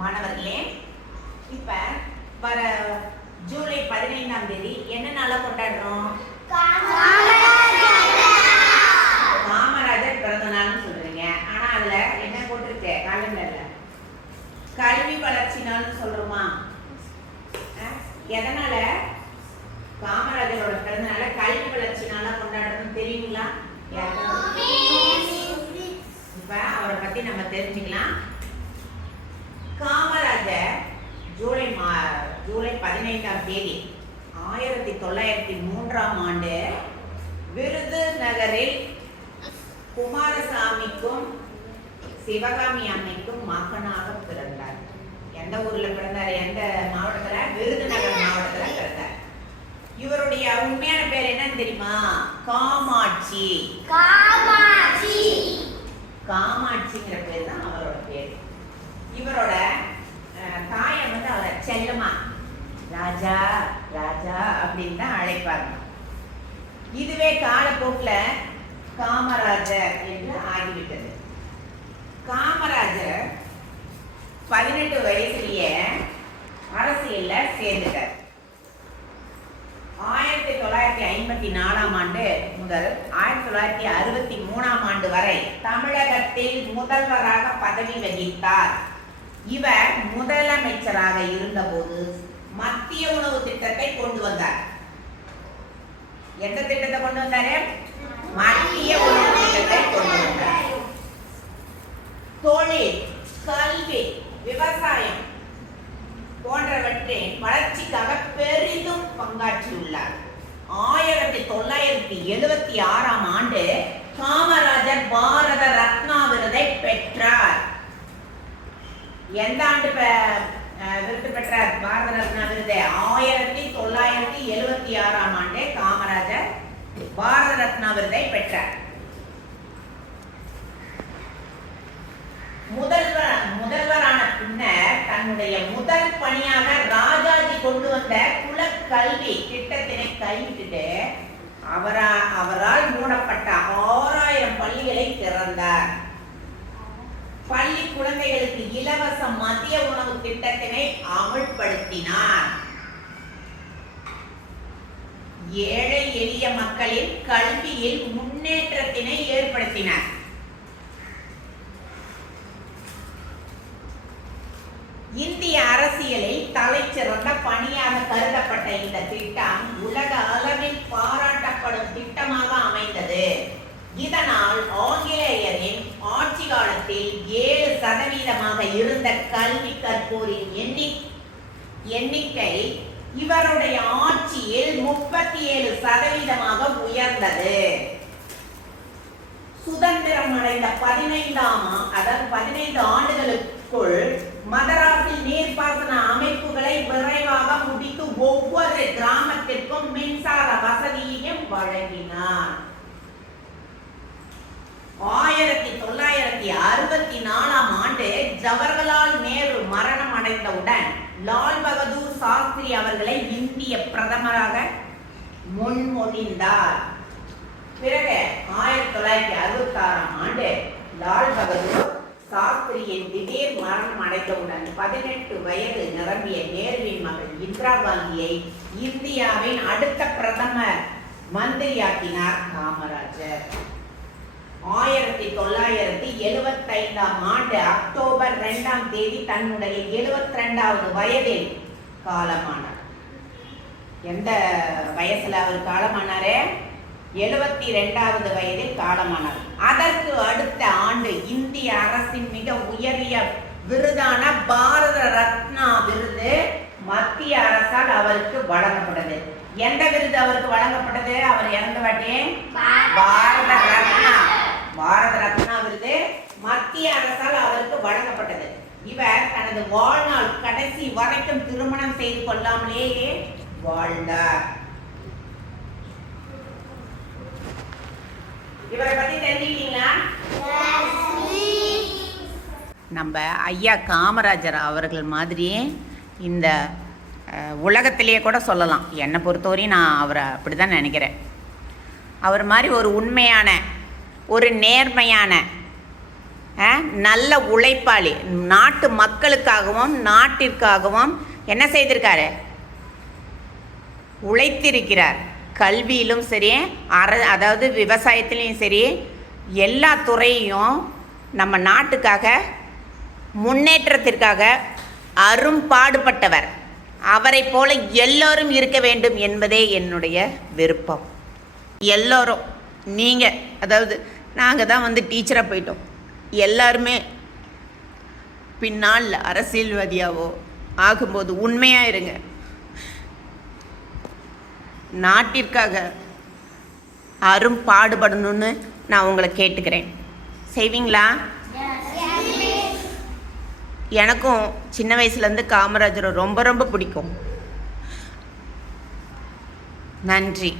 மாணவர்களே, இப்ப வர ஜூலை 15ஆம் தேதி என்ன நாளா கொண்டாடுறோம்? காமராஜர் பிறந்த நாள்னு சொல்றீங்க. ஆனா அதுல என்ன போட்டிருக்கு காலண்டர்ல? கல்வி வளர்ச்சி நாள்னு சொல்றோமா? எதனால காமராஜரோட பிறந்த நாள கல்வி வளர்ச்சி நாளா கொண்டாடுறோம்னு தெரியுங்களா? இப்ப அவரை பத்தி நம்ம தெரிஞ்சுக்கலாம். காமராஜர் ஜூலை 15ஆம் தேதி 1903ஆம் ஆண்டு விருதுநகரில் குமாரசாமிக்கும் சிவகாமி அம்மைக்கும் மகனாக பிறந்தார். எந்த ஊர்ல பிறந்தார்? எந்த மாவட்டத்துல? விருதுநகர் மாவட்டத்துல பிறந்தார். இவருடைய உண்மையான பேர் என்னன்னு தெரியுமா? காமாட்சி. காமாட்சிங்கிற பேர் தான் அவரோட பேர். இவரோட தாயை வந்து அவர் செல்லமா ராஜா ராஜா அப்படின்னு தான் அழைப்பாங்க. இதுவே காலப்போக்கில் காமராஜர் என்று ஆகிவிட்டது. காமராஜர் 18 வயசுலயே அரசியல்ல சேர்ந்துட்டார். 1954ஆம் ஆண்டு முதல் 1963ஆம் ஆண்டு வரை தமிழகத்தில் முதல்வராக பதவி வகித்தார். இவர் முதலமைச்சராக இருந்தபோது மத்திய உணவு திட்டத்தை கொண்டு வந்தார். எந்த திட்டத்தை கொண்டு வந்தாரு? மத்திய உணவு திட்டத்தை கொண்டு வந்தார். தொழில், கல்வி, விவசாயம் போன்றவற்றின் வளர்ச்சிக்காக பெரிதும் பங்காற்றியுள்ளார். 1976ஆம் ஆண்டு காமராஜர் பாரத ரத்னா விருதை பெற்றார். எந்த ஆண்டு விருது பெற்றார் பாரத ரத்னா விருது? 1976ஆம் ஆண்டு காமராஜர் பாரத ரத்னா விருதை பெற்றார். முதல்வரான பின்னர் தன்னுடைய முதல் பணியாக ராஜாஜி கொண்டு வந்த குலக்கல்வி திட்டத்தினை கைவிட்டுட்டு அவரால் மூடப்பட்ட 6000 பள்ளிகளை திறந்தார். பள்ளி குழந்தைகளுக்கு இலவச மதிய உணவு திட்டத்தினை அமல்படுத்தினார். ஏழை எளிய மக்களின் கல்வியில் முன்னேற்றத்தினை ஏற்படுத்தினார். இந்திய அரசியலில் தலைச்சிறந்த பணியாக கருதப்பட்ட இந்த திட்டம் உலக அளவில் பாராட்டப்படும் திட்டமாக அமைந்தது. இதனால் ஆங்கிலேயரின் ஆட்சி காலத்தில் 7% இருந்த கல்வி கற்போரின் எண்ணிக்கை இவருடைய ஆட்சியில் 37% உயர்ந்தது. சுதந்திரம் அடைந்த 15 ஆண்டுகளுக்குள் மதராஸில் நீர்ப்பாசன அமைப்புகளை விரைவாக முடித்து ஒவ்வொரு கிராமத்திற்கும் மின்சார வசதியையும் வழங்கினார். 1964ஆம் ஆண்டு ஜவஹர்லால் நேரு மரணம் அடைந்தவுடன் லால் பகதூர் சாஸ்திரி அவர்களை இந்திய பிரதமராக முன்மொழிந்தார். பிறகு 1966ஆம் ஆண்டு லால் பகதூர் சாஸ்திரியின் திடீர் மரணம் அடைந்தவுடன் 18 வயது நிரம்பிய நேருவின் மகள் இந்திரா காந்தியை இந்தியாவின் அடுத்த பிரதம மந்திரியாக்கினார் காமராஜர். 1975ஆம் ஆண்டு அக்டோபர் 2ஆம் தேதி தன்னுடைய 72வது வயதில் காலமானார். எந்த வயசுல அவர் காலமானாரே? 72வது வயதில் காலமானார். அதற்கு அடுத்த ஆண்டு இந்திய அரசின் மிக உயரிய விருதான பாரத ரத்னா விருது மத்திய அரசால் அவருக்கு வழங்கப்பட்டது. எந்த விருது அவருக்கு வழங்கப்பட்டது? அவர் இறந்த வாட்டி பாரத ரத்னா விருது மத்திய அரசால் அவருக்கு வழங்கப்பட்டது. இவர் தனது வாழ்நாள் கடைசி வரைக்கும் திருமணம் செய்து கொள்ளாமலேயே வாழ்ந்தார். இவரை பத்தி தெரிஞ்சுக்கிட்டீங்களா? நம்ம ஐயா காமராஜர் அவர்கள் மாதிரியே இந்த உலகத்திலேயே கூட சொல்லலாம். என்னை பொறுத்தவரையும் நான் அவரை அப்படி தான் நினைக்கிறேன். அவர் மாதிரி ஒரு உண்மையான, ஒரு நேர்மையான, நல்ல உழைப்பாளி, நாட்டு மக்களுக்காகவும் நாட்டிற்காகவும் என்ன செய்திருக்காரு? உழைத்திருக்கிறார். கல்வியிலும் சரி, அதாவது விவசாயத்திலையும் சரி, எல்லா துறையும் நம்ம நாட்டுக்காக முன்னேற்றத்திற்காக அரும்பாடுபட்டவர். அவரை போல எல்லோரும் இருக்க வேண்டும் என்பதே என்னுடைய விருப்பம். எல்லோரும், நீங்கள், அதாவது நாங்கள் தான் வந்து டீச்சராக போயிட்டோம், எல்லாருமே பின்னால் அரசியல்வாதியாவோ ஆகும்போது உண்மையாக இருங்க. நாட்டிற்காக அரும்பாடுபடணும்னு நான் உங்களை கேட்டுக்கிறேன். செய்வீங்களா? எனக்கும் சின்ன வயசுலேருந்து காமராஜரை ரொம்ப ரொம்ப பிடிக்கும். நன்றி.